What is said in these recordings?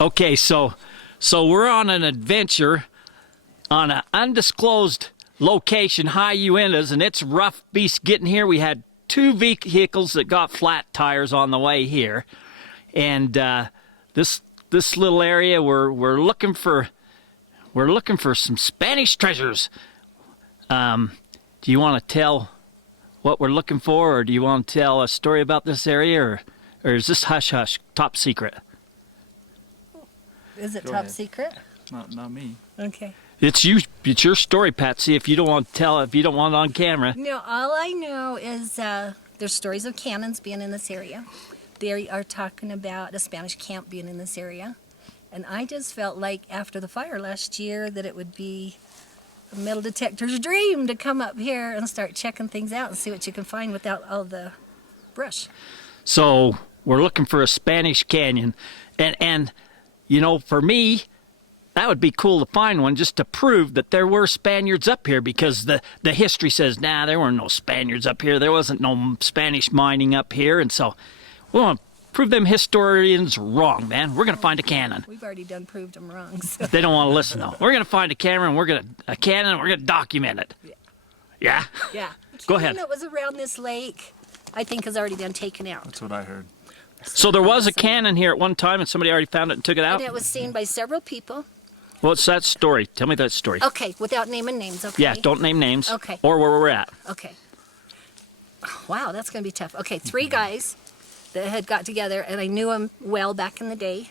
Okay, so we're on an adventure on an undisclosed location, high Uintas, and it's rough beast getting here. We had 2 vehicles that got flat tires on the way here, and this little area we're looking for some Spanish treasures. Do you want to tell what we're looking for, or do you want to tell a story about this area, or is this hush hush, top secret? Is it top secret? Not me. Okay. It's your story, Patsy. If you don't want to tell it, if you don't want it on camera. No, all I know is there's stories of cannons being in this area. They are talking about a Spanish camp being in this area. And I just felt like after the fire last year that it would be a metal detector's dream to come up here and start checking things out and see what you can find without all the brush. So we're looking for a Spanish canyon. And you know, for me, that would be cool to find one just to prove that there were Spaniards up here, because the history says, nah, there weren't no Spaniards up here. There wasn't no Spanish mining up here. And so we want to prove them historians wrong, man. We're going to find a cannon. We've already done proved them wrong. So. They don't want to listen, though. We're going to find a camera, and we're going to document it. Yeah? Yeah. Go ahead. The cannon that was around this lake, I think, has already been taken out. That's what I heard. So there was a cannon here at one time, and somebody already found it and took it out? And it was seen by several people. What's that story? Tell me that story. Okay, without naming names, okay? Yeah, don't name names. Okay. Or where we're at. Okay. Wow, that's going to be tough. Okay, 3 guys that had got together, and I knew them well back in the day,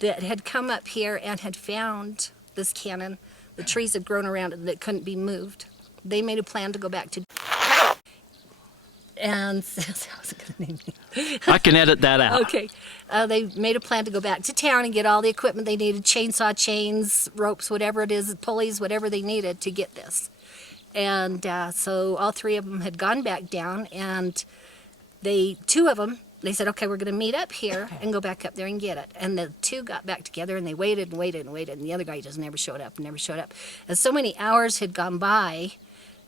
that had come up here and had found this cannon. The trees had grown around it that couldn't be moved. They made a plan to go back to... And I wasn't going to name names. I can edit that out. Okay. They made a plan to go back to town and get all the equipment they needed, chainsaw, chains, ropes, whatever it is, pulleys, whatever they needed to get this. And so all 3 of them had gone back down, and 2 of them, they said, okay, we're going to meet up here and go back up there and get it. And the 2 got back together, and they waited and waited and waited, and the other guy just never showed up and never showed up. And so many hours had gone by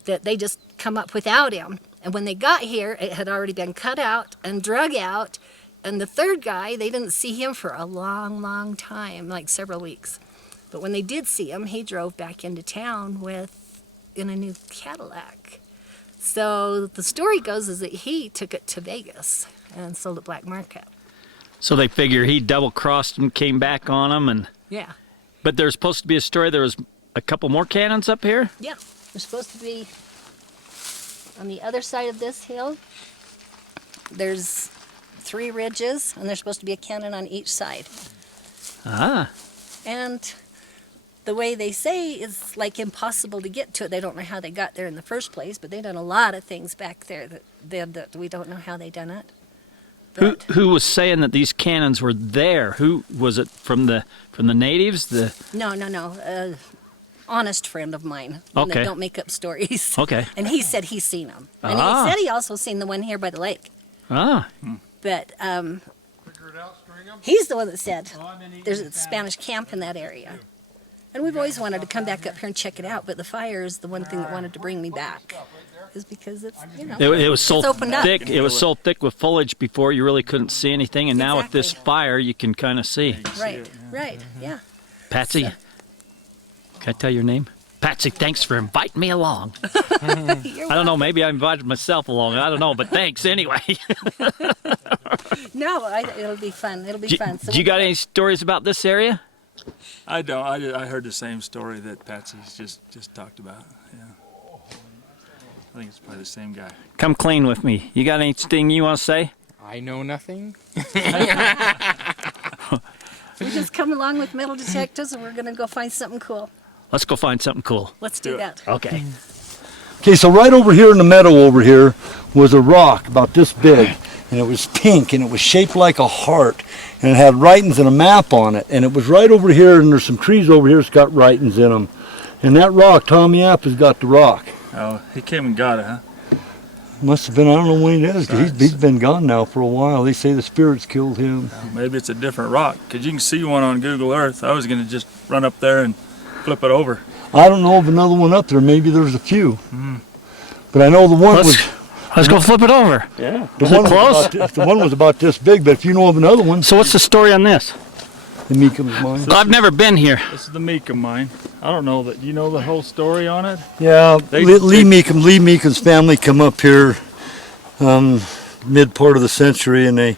that they just come up without him. And when they got here, it had already been cut out and drug out. And the 3rd guy, they didn't see him for a long, long time, like several weeks. But when they did see him, he drove back into town in a new Cadillac. So the story goes is that he took it to Vegas and sold it black market. So they figure he double-crossed and came back on them. And Yeah. But there's supposed to be a story. There was a couple more cannons up here? Yeah. They're supposed to be on the other side of this hill. There's 3 ridges, and there's supposed to be a cannon on each side. Ah. And the way they say is like impossible to get to it. They don't know how they got there in the first place, but they've done a lot of things back there that we don't know how they done it. Who was saying that these cannons were there? Who was it, from the natives? No. Honest friend of mine. Okay. That don't make up stories. Okay. And he said he's seen them. And Ah. he said he also seen the one here by the lake. Ah. But he's the one that said there's a Spanish camp in that area. And we've always wanted to come back up here and check it out, but the fire is the one thing that wanted to bring me back. Is because it's, It was so it's opened up. thick. It was so thick with foliage before you really couldn't see anything, and now with this Exactly. fire you can kind of see. Right, yeah. Patsy, can I tell your name? Patsy, thanks for inviting me along. I don't know, maybe I invited myself along. I don't know, but thanks anyway. No, it'll be fun. It'll be fun. So Do you got any stories about this area? I don't. I heard the same story that Patsy's just talked about. Yeah. I think it's probably the same guy. Come clean with me. You got anything you want to say? I know nothing. We just come along with metal detectors, and we're going to go find something cool. Let's go find something cool. Let's do that. Okay. Okay, so right over here in the meadow over here was a rock about this big, and it was pink, and it was shaped like a heart, and it had writings and a map on it, and it was right over here, and there's some trees over here that's got writings in them. And that rock, Tommy App has got the rock. Oh, he came and got it, huh? Must have been, I don't know when it is, 'cause he's been gone now for a while. They say the spirits killed him. Maybe it's a different rock, because you can see one on Google Earth. I was going to just run up there and flip it over. I don't know of another one up there. Maybe there's a few. But I know the one was... Let's go flip it over. Yeah. Is it close? The one was about this big, but if you know of another one... So what's the story on this? The Meekham's mine. I've never been here. This is the Meekum mine. I don't know that. Do you know the whole story on it? Yeah, Lee Meekham's family come up here mid part of the century, and they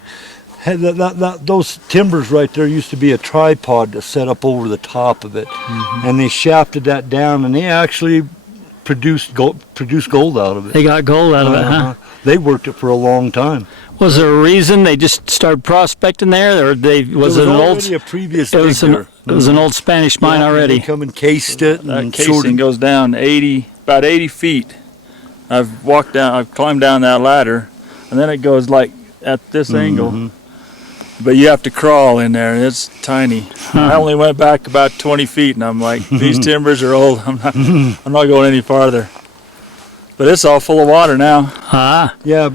had those timbers right there used to be a tripod to set up over the top of it, and they shafted that down, and they actually produced gold out of it. They got gold out of it, huh? They worked it for a long time. Was there a reason they just started prospecting there, or was it an old? A previous It was an old Spanish mine already. They come and cased it, That and casing goes down about 80 feet. I've climbed down that ladder, and then it goes like at this angle. But you have to crawl in there, and it's tiny. I only went back about 20 feet, and I'm like, these timbers are old. I'm not going any farther. But it's all full of water now. Ah, Yeah,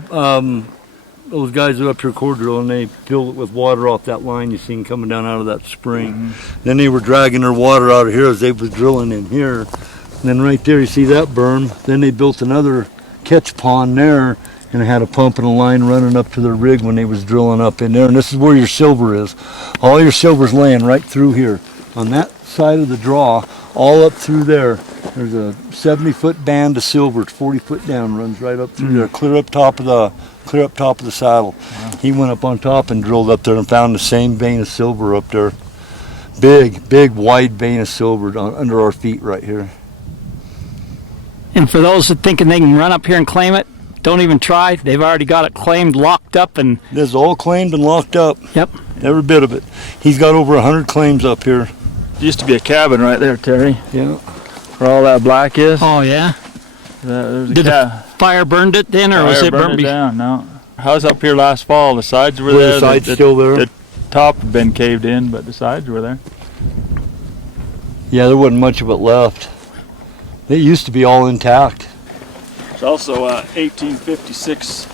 those guys are up here core drilling, they filled it with water off that line you seen coming down out of that spring. Then they were dragging their water out of here as they was drilling in here. And then right there, you see that berm. Then they built another catch pond there, and they had a pump and a line running up to their rig when they was drilling up in there. And this is where your silver is. All your silver's laying right through here. On that side of the draw, all up through there. There's a 70-foot band of silver. It's 40 foot down, runs right up through there, clear up top of the saddle. Wow. He went up on top and drilled up there and found the same vein of silver up there. Big, wide vein of silver under our feet right here. and for those that thinking they can run up here and claim it, don't even try. They've already got it claimed, locked up, and This is all claimed and locked up. Yep. Every bit of it. He's got over 100 claims up here. There used to be a cabin right there, Terry, Yeah. where all that black is. oh yeah. There's a Did the fire burned it then, or was fire it burned burnt? it down? No. I was up here last fall. The sides were Were there. the sides still there? The top had been caved in, but the sides were there. Yeah, there wasn't much of it left. It used to be all intact. There's also a 1856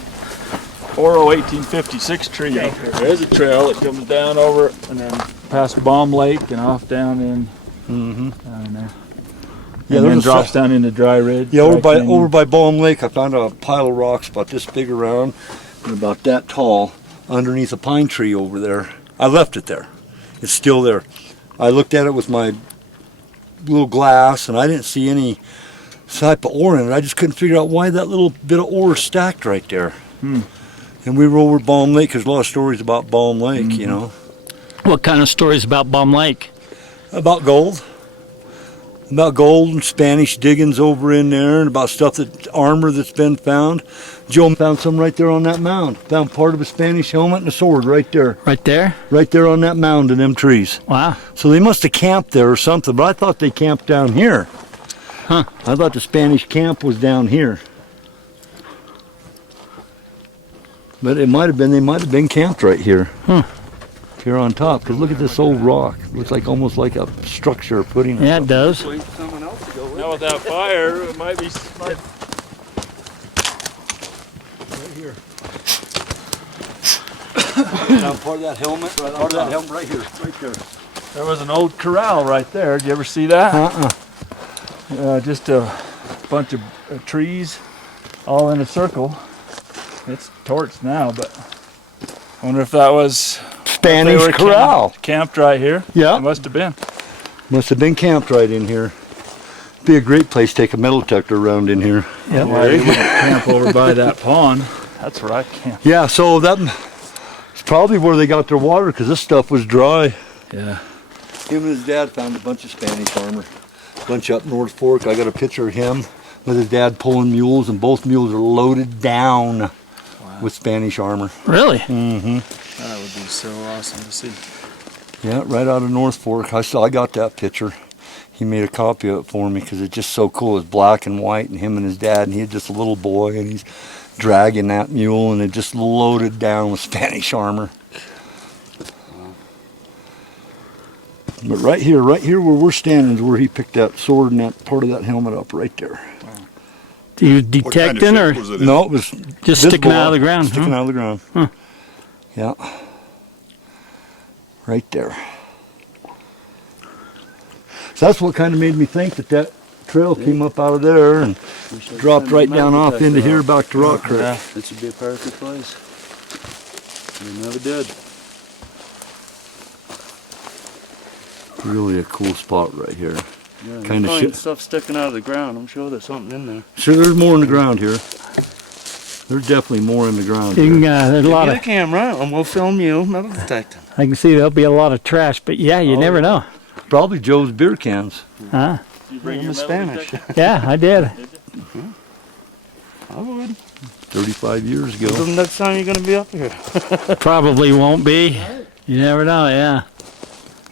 1856 tree out there. There's a trail that comes down over and then past Bomb Lake and off down in down there. Yeah, And then there's a drops down into Dry Ridge. Yeah, Dry Canyon. over by Balm Lake, I found a pile of rocks about this big around and about that tall underneath a pine tree over there. I left it there. It's still there. I looked at it with my little glass, and I didn't see any type of ore in it. I just couldn't figure out why that little bit of ore stacked right there. And we were over Balm Lake. There's a lot of stories about Balm Lake, you know, What kind of stories about Bum Lake? about gold. About gold and Spanish diggings over in there, and about stuff armor that's been found. Joe found some right there on that mound. Found part of a Spanish helmet and a sword right there. Right there? Right there on that mound in them trees. Wow. So they must have camped there or something, but I thought they camped down here. Huh. I thought the Spanish camp was down here. But they might have been camped right here. Here on top, because look at this old rock. Looks like almost like a structure or footing. or Yeah, it does. Now with that fire, it might be smart. Right here. Now part of that helmet, right here, right there. There was an old corral right there. Did you ever see that? Just a bunch of trees all in a circle. It's torched now, but I wonder if that was Spanish they were corral. Camped right here. Yeah. It must have been. Must have been camped right in here. Be a great place to take a metal detector around in here. Yeah, they would camp over by that pond. That's where I camped. Yeah, so that's probably where they got their water, because this stuff was dry. Yeah. Him and his dad found a bunch of Spanish armor. Bunch up North Fork. I got a picture of him with his dad pulling mules, and both mules are loaded down with Spanish armor. Really? That would be so awesome to see. Yeah, right out of North Fork. I got that picture. He made a copy of it for me because it's just so cool. It's black and white, and him and his dad, and he's just a little boy, and he's dragging that mule, and it just loaded down with Spanish armor. But right here where we're standing is where he picked that sword and that part of that helmet up right there. Do you What kind detect of it, shape or was it in? No, it was just sticking visible out of the ground? Sticking huh? out of the ground. Huh. Yeah. Right there. So that's what kind of made me think that trail came up out of there and dropped right down off into here back to Rock Creek. Yeah. That should be a perfect place. We never did. Really a cool spot right here. Yeah, Kinda find shit. stuff sticking out of the ground. I'm sure there's something in there. Sure, there's more in the ground here. There's definitely more in the ground You can, here. there's a lot Get of. a camera and we'll film you metal detecting. I can see there'll be a lot of trash, but yeah, you never know. Probably Joe's beer cans. Huh? You bring I'm your a metal Spanish. detector? Yeah, I did. I would. 35 years ago. Until the next time you're gonna be up here. Probably won't be. You never know. Yeah.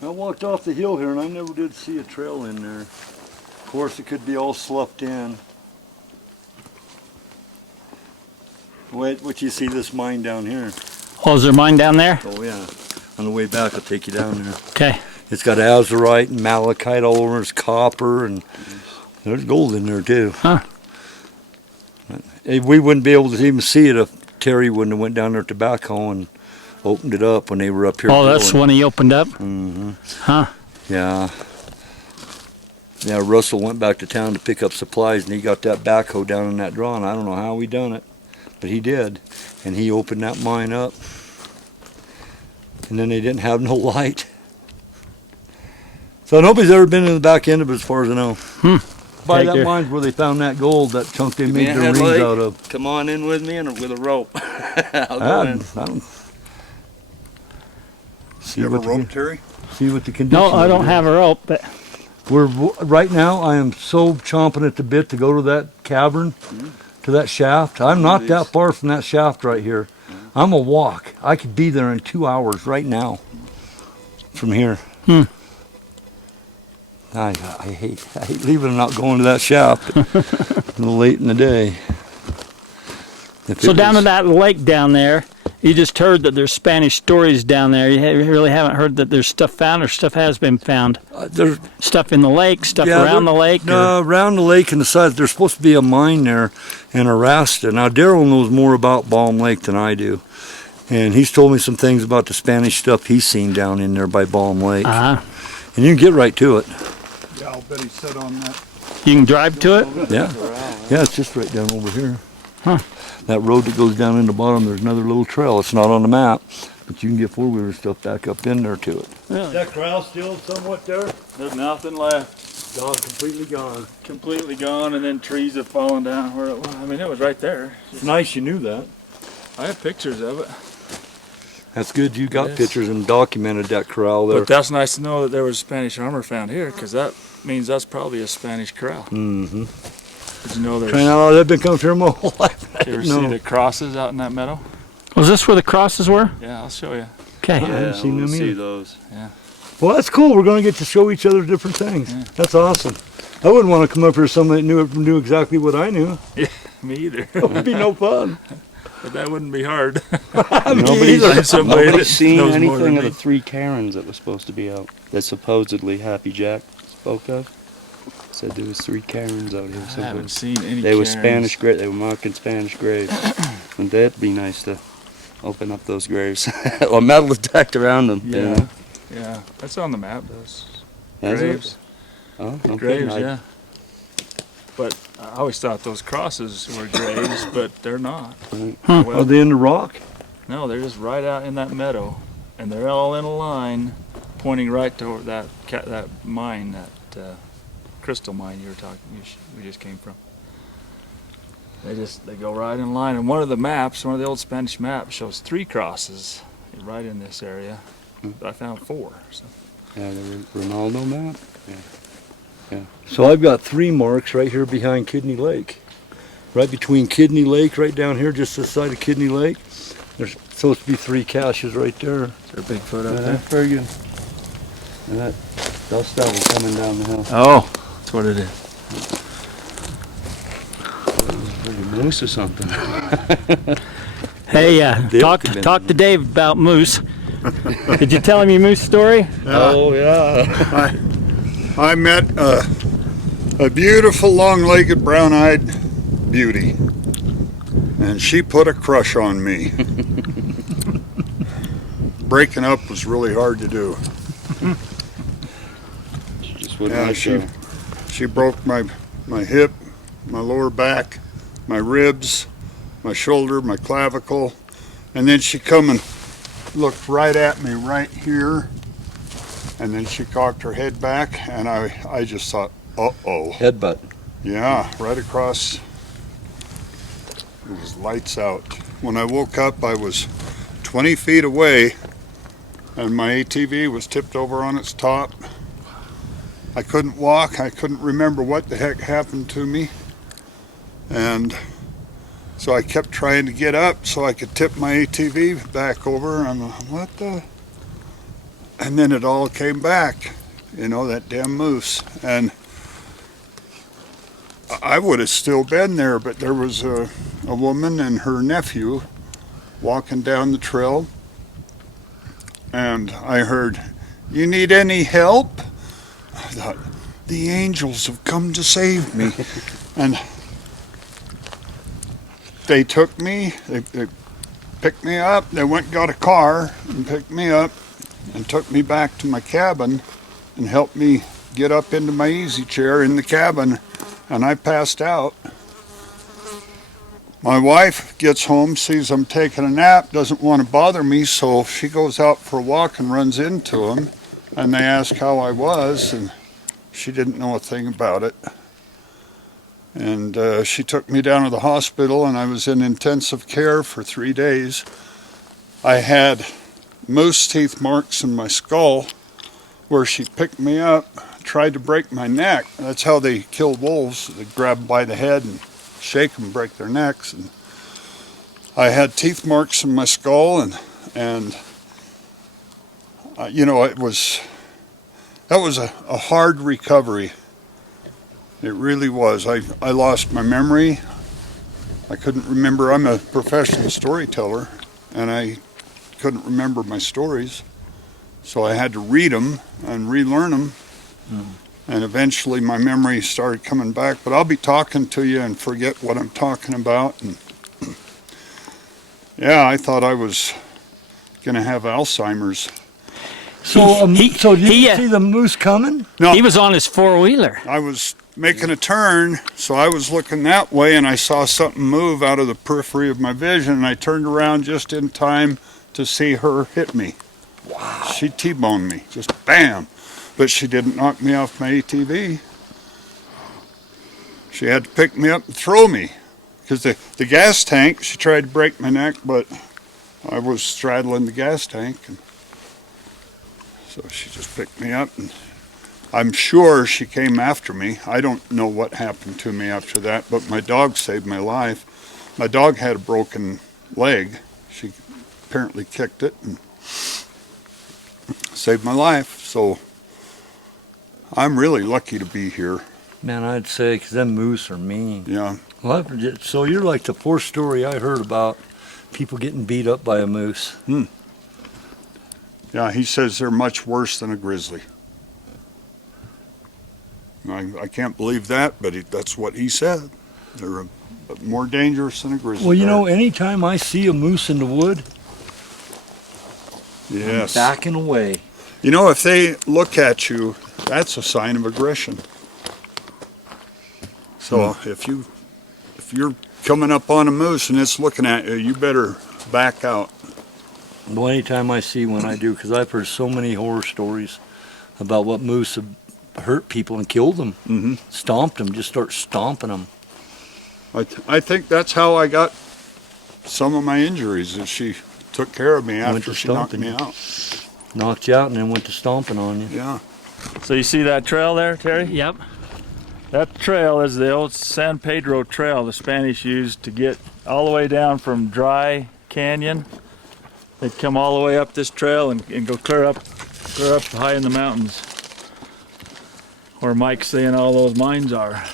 I walked off the hill here and I never did see a trail in there. Of course, it could be all sloughed in. Wait, what you see this mine down here? Oh, is there mine down there? Oh yeah. On the way back, I'll take you down there. Okay. It's got azurite and malachite all over. It's copper and there's gold in there too. Huh. We wouldn't be able to even see it if Terry wouldn't have went down there to backhoe and opened it up when they were up here. Oh, that's when he opened up. Mm-hmm. Huh. Yeah. Yeah, Russell went back to town to pick up supplies and he got that backhoe down in that draw and I don't know how he done it, but he did. And he opened that mine up. And then they didn't have no light. So nobody's ever been in the back end of it as far as I know. By Take that your- mine's where they found that gold, that chunk they made me a their rings headlight. out of. Come on in with me and with a rope. I'll go I in. don't see You have a what the, rope, Terry? see what the condition No, I of don't it is. have a rope, but Right now, I am so chomping at the bit to go to that cavern, to that shaft. I'm not that far from that shaft right here. I'm a walk. I could be there in 2 hours right now from here. I hate leaving and not going to that shaft a little late in the day. If so it down was- to that lake down there, you just heard that there's Spanish stories down there. You really haven't heard that there's stuff found or stuff has been found. there's Stuff in the lake, stuff Yeah, around the there- lake. No, around the lake and the sides. There's supposed to be a mine there in Arasta. Now, Daryl knows more about Balm Lake than I do. And he's told me some things about the Spanish stuff he's seen down in there by Balm Lake. Uh-huh. And you can get right to it. Yeah, I'll bet he said on that. You can drive to it. Yeah. Yeah, it's just right down over here. Huh. That road that goes down in the bottom, there's another little trail. It's not on the map, but you can get four-wheeler stuff back up in there to it. Is that corral still somewhat there? There's nothing left. Gone, completely gone. Completely gone, and then trees have fallen down where it was. I mean, it was right there. It's nice you knew that. I have pictures of it. That's good you got Yes. pictures and documented that corral there. But that's nice to know that there was Spanish armor found here, because that means that's probably a Spanish corral. Mm-hmm. Did you know there's... They've been coming here my whole life. You ever No. see the crosses out in that meadow? Was this where the crosses were? Yeah, I'll show you. Okay. I haven't seen we'll them see either. those. Well, that's cool. We're going to get to show each other different things. Yeah. That's awesome. I wouldn't want to come up here with somebody that knew exactly what I knew. Me either. It would be no fun. But that wouldn't be hard. Nobody's, Find somebody that nobody's seen knows more anything than of the me. 3 Karens that were supposed to be out. That supposedly Happy Jack spoke of. Said there was 3 Karens out here I somewhere. haven't seen any They were Karens. Spanish graves. They were marking Spanish graves. Wouldn't that be nice to open up those graves or metal detect around them? you Yeah. know? Yeah, that's on the map. Those Has it? graves. Oh, no Graves, kidding. yeah. But I always thought those crosses were graves, but they're not. Are Well, they in the rock? no, they're just right out in that meadow, and they're all in a line, pointing right toward that mine, that crystal mine you were talking. We just came from. They go right in line, and one of the old Spanish maps shows 3 crosses right in this area. I found 4. So. Yeah, the Ronaldo map. So I've got 3 marks right here behind Kidney Lake. Right between Kidney Lake, right down here, just this side of Kidney Lake. There's supposed to be 3 caches right there. Is there a Bigfoot Yeah, up there? that's very good. And that dust devil coming down the hill. Oh, that's what it is. Pretty moose or something. Hey, Dave talk could been- to Dave about moose. Did you tell him your moose story? Oh yeah. I met a beautiful, long-legged, brown-eyed beauty, and she put a crush on me. Breaking up was really hard to do. Just wouldn't Yeah, like to- she broke my hip, my lower back, my ribs, my shoulder, my clavicle, and then she come and looked right at me right here And then she cocked her head back, and I just thought, uh-oh. Headbutt. Yeah, right across. It was lights out. When I woke up, I was 20 feet away, and my ATV was tipped over on its top. I couldn't walk. I couldn't remember what the heck happened to me. And so I kept trying to get up so I could tip my ATV back over. And I'm like, what the? And then it all came back, that damn moose. And I would have still been there, but there was a woman and her nephew walking down the trail. And I heard, "You need any help?" I thought, the angels have come to save me. And they took me, they picked me up, they went and got a car and picked me up and took me back to my cabin and helped me get up into my easy chair in the cabin, and I passed out. My wife gets home, sees I'm taking a nap, doesn't want to bother me, so she goes out for a walk and runs into them, and they ask how I was, and she didn't know a thing about it. And she took me down to the hospital, and I was in intensive care for 3 days. I had moose teeth marks in my skull where she picked me up, tried to break my neck. That's how they kill wolves. They grab them by the head and shake them, break their necks. And I had teeth marks in my skull, and that was a hard recovery. It really was. I lost my memory. I couldn't remember. I'm a professional storyteller, and I couldn't remember my stories. So I had to read them and relearn them. And eventually my memory started coming back. But I'll be talking to you and forget what I'm talking about. And yeah, I thought I was going to have Alzheimer's. So, did you he, see the moose coming? No, He was on his four-wheeler. I was making a turn, so I was looking that way, and I saw something move out of the periphery of my vision, and I turned around just in time to see her hit me. Wow. She T-boned me, just bam. But she didn't knock me off my ATV. She had to pick me up and throw me, because the gas tank, she tried to break my neck, but I was straddling the gas tank, and so she just picked me up, and I'm sure she came after me. I don't know what happened to me after that, but my dog saved my life. My dog had a broken leg. She apparently kicked it and saved my life. So I'm really lucky to be here. Man, I'd say, because them moose are mean. Yeah. Well, so you're like the fourth story I heard about people getting beat up by a moose. Yeah, he says they're much worse than a grizzly. I can't believe that, but that's what he said. They're more dangerous than a grizzly Well, bear. anytime I see a moose in the wood, Yes. I'm backing away. If they look at you, that's a sign of aggression. So if you're coming up on a moose and it's looking at you, you better back out. Well, anytime I see one, I do, because I've heard so many horror stories about what moose have hurt people and killed them. Mm-hmm. Stomped them, just start stomping them. I think that's how I got some of my injuries, is she took care of me after she knocked me out. Knocked you out and then went to stomping on you. Yeah. So you see that trail there, Terry? Yep. That trail is the old San Pedro Trail the Spanish used to get all the way down from Dry Canyon. They'd come all the way up this trail and go clear up high in the mountains where Mike's saying all those mines are.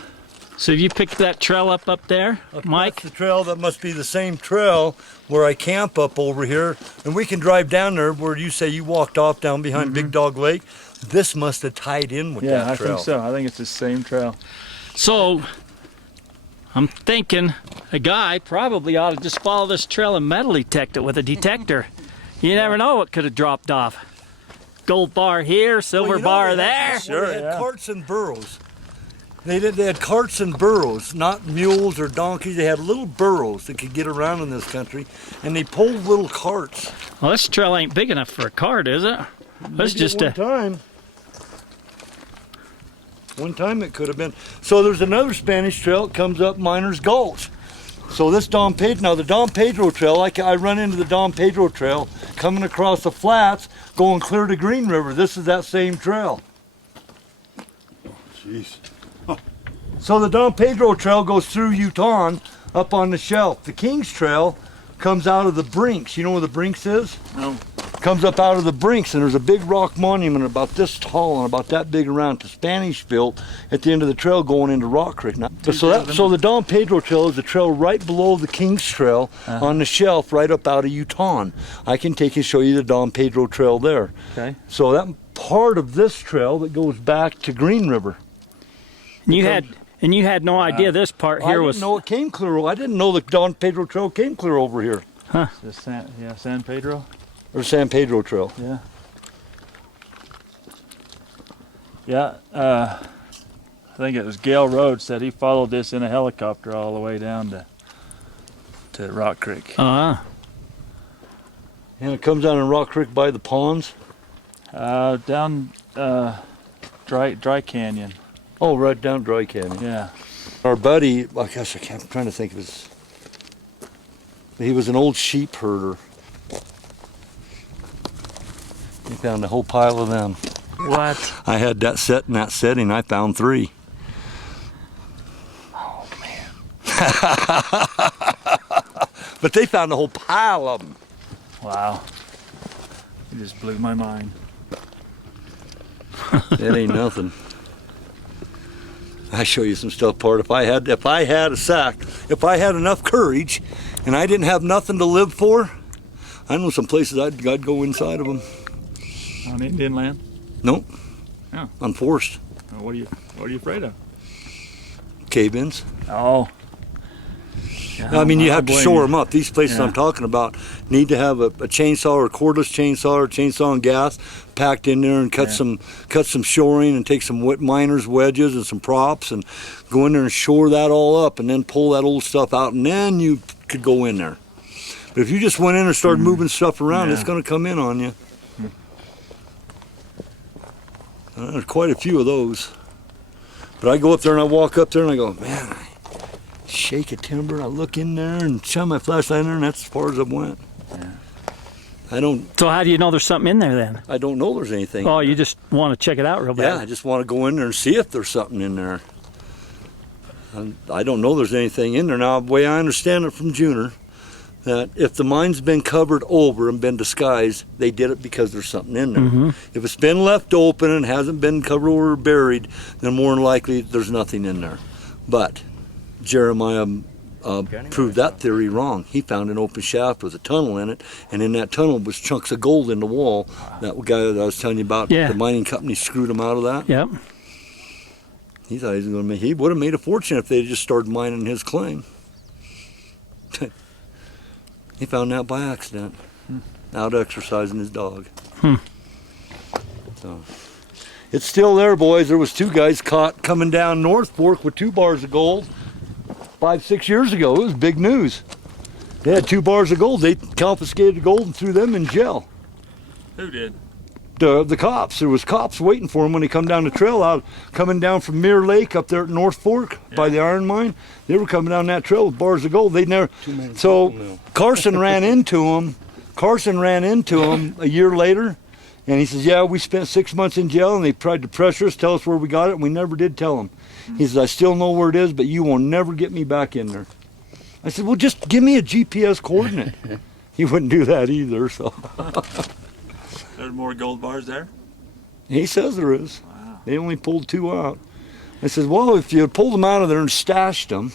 So have you picked that trail up there, Mike? That's the trail that must be the same trail where I camp up over here. And we can drive down there where you say you walked off down behind Big Dog Lake. This must have tied in with that trail. Yeah, I think so. I think it's the same trail. So I'm thinking a guy probably ought to just follow this trail and metal detect it with a detector. You never know what could have dropped off. Gold bar here, silver bar there. They had carts and burros. They had carts and burros, not mules or donkeys. They had little burros that could get around in this country, and they pulled little carts. Well, this trail ain't big enough for a cart, is it? That's Maybe just at one time. One time it could have been. So there's another Spanish trail that comes up Miners Gulch. So this Don Pedro, now the Don Pedro Trail, I run into the Don Pedro Trail coming across the flats, going clear to Green River. This is that same trail. Jeez. So the Don Pedro Trail goes through Utah up on the shelf. The Kings Trail comes out of the Brinks. You know where the Brinks is? No. Comes up out of the Brinks, and there's a big rock monument about this tall and about that big around to Spanish built at the end of the trail going into Rock Creek. Now, so the Don Pedro Trail is the trail right below the Kings Trail on the shelf right up out of Utah. I can take and show you the Don Pedro Trail there. Okay. So that part of this trail that goes back to Green River. And you had no idea this part here was. I didn't know it came clear. I didn't know the Don Pedro Trail came clear over here. Huh. San Pedro? Or San Pedro Trail. Yeah. Yeah, I think it was Gail Rhodes said he followed this in a helicopter all the way down to Rock Creek. Uh-huh. And it comes down in Rock Creek by the ponds. Down Dry Canyon. Oh, right down Dry Canyon. Yeah. Our buddy, I guess I'm trying to think of his. He was an old sheep herder. He found a whole pile of them. What? I had that set in that setting. I found 3. Oh, man. But they found a whole pile of them. Wow. It just blew my mind. It ain't nothing. I show you some stuff, Part. If I had a sack, if I had enough courage, and I didn't have nothing to live for, I know some places I'd go inside of them. On Indian land? Nope. Yeah. Unforced. What are you afraid of? Cave-ins. Oh. Yeah, I mean, you have to shore them. them up. These places Yeah. I'm talking about need to have a chainsaw or a cordless chainsaw or chainsaw and gas packed in there and cut some shoring and take some miners wedges and some props and go in there and shore that all up and then pull that old stuff out and then you could go in there. But if you just went in and started moving stuff around, it's going to come in on you. There's quite a few of those. But I go up there and I walk up there and I go, man, I shake a timber, I look in there and shine my flashlight in there, and that's as far as I went. Yeah. So how do you know there's something in there then? I don't know there's anything. Oh, you just want to check it out real bad. Yeah, I just want to go in there and see if there's something in there. And I don't know there's anything in there. Now, the way I understand it from Junior, that if the mine's been covered over and been disguised, they did it because there's something in there. Mm-hmm. If it's been left open and hasn't been covered over or buried, then more than likely there's nothing in there. But Jeremiah proved that theory wrong. He found an open shaft with a tunnel in it, and in that tunnel was chunks of gold in the wall. That guy that I was telling you about, the mining company screwed him out of that. Yep. He thought he would have made a fortune if they just started mining his claim. He found that by accident, out exercising his dog. So, it's still there, boys. There was 2 guys caught coming down North Fork with 2 bars of gold 5-6 years ago. It was big news. They had 2 bars of gold. They confiscated the gold and threw them in jail. Who did? The cops. There was cops waiting for them when they come down the trail out, coming down from Mirror Lake up there at North Fork by the iron mine. They were coming down that trail with bars of gold. They never. So Carson ran into him. Carson ran into him a year later, and he says, "Yeah, we spent 6 months in jail, and they tried to pressure us, tell us where we got it, and we never did tell them." He says, "I still know where it is, but you will never get me back in there." I said, "Well, just give me a GPS coordinate." He wouldn't do that either. So. There's more gold bars there? He says there is. Wow. They only pulled 2 out. I says, well, if you had pulled them out of there and stashed them,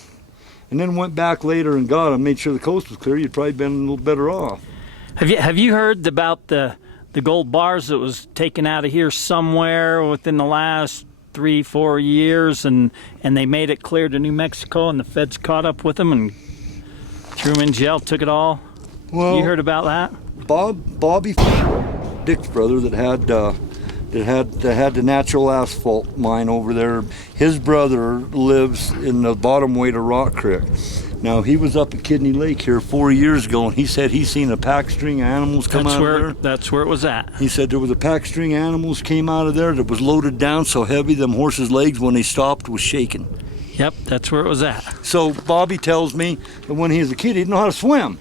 and then went back later and got them, made sure the coast was clear, you'd probably been a little better off. Have you heard about the gold bars that was taken out of here somewhere within the last 3-4 years, and they made it clear to New Mexico, and the feds caught up with them and threw them in jail, took it all? Well, You heard about that? Bobby Dick's brother that had the natural asphalt mine over there. His brother lives in the bottom way to Rock Creek, Now, he was up at Kidney Lake here 4 years ago, and he said he seen a pack string of animals come out of there. That's where it was at. He said there was a pack string of animals came out of there that was loaded down so heavy them horses' legs, when they stopped, was shaking. Yep, that's where it was at. So Bobby tells me that when he was a kid, he didn't know how to swim.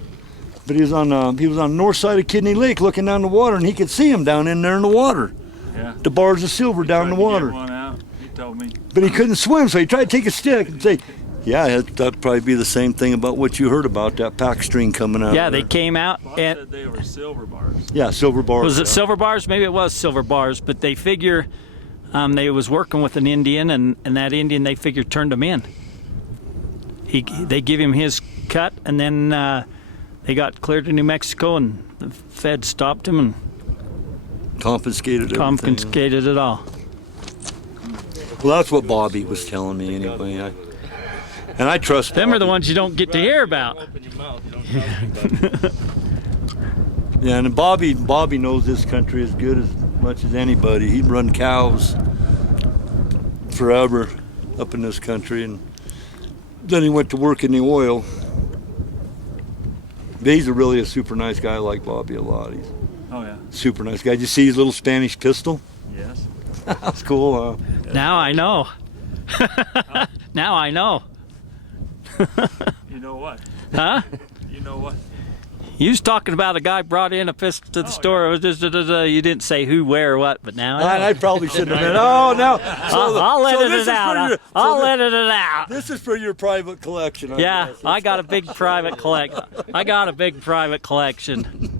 But he was on the north side of Kidney Lake looking down the water, and he could see him down in there in the water. Yeah. The bars of silver down in the water. One out, he told me. But he couldn't swim, so he tried to take a stick and say, yeah, that'd probably be the same thing about what you heard about, that pack string coming out. Yeah, they came out Bob and said they were silver bars. Yeah, silver bars. was it yeah. silver bars? Maybe it was silver bars, but they figure they was working with an Indian, and that Indian they figured turned him in. They give him his cut, and then they got cleared to New Mexico, and the Fed stopped him and Confiscated everything. confiscated it all. Well, that's what Bobby was telling me anyway. And I trust Them Bobby. are the ones you don't get to hear about. Open your mouth, you don't talk about it. Yeah, and Bobby knows this country as good as much as anybody. He'd run cows forever up in this country, and then he went to work in the oil. But he's really a super nice guy. I like Bobby a lot. He's Oh yeah. a super nice guy. Did you see his little Spanish pistol? Yes. That's cool, huh? Now I know. Now I know. You know what? Huh? You know what? You was talking about a guy brought in a pistol to the store. It was just you didn't say who, where, or what, but now I know. I probably shouldn't have been. Oh, no. I'll edit it out. I'll edit it out. This is for your private collection. Yeah, guess. I got a big private collection.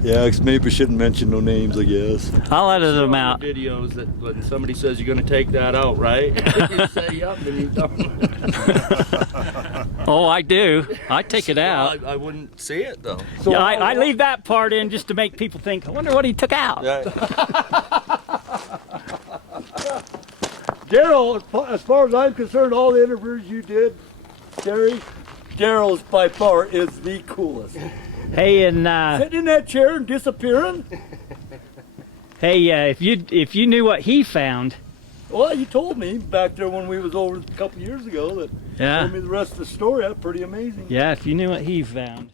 Yeah, maybe we shouldn't mention no names, I guess. I'll edit them Show out. the videos that when somebody says you're going to take that out, right? You say yep, and you don't. Oh, I do. I take it out. I wouldn't see it though. So Yeah, I leave that part in just to make people think, I wonder what he took out. Daryl, as far as I'm concerned, all the interviews you did, Terry, Daryl's by far is the coolest. Hey, and Sitting in that chair and disappearing? hey, if you knew what he found, Well, you told me back there when we was over a couple years ago that yeah, told me the rest of the story. That's pretty amazing. yeah, if you knew what he found.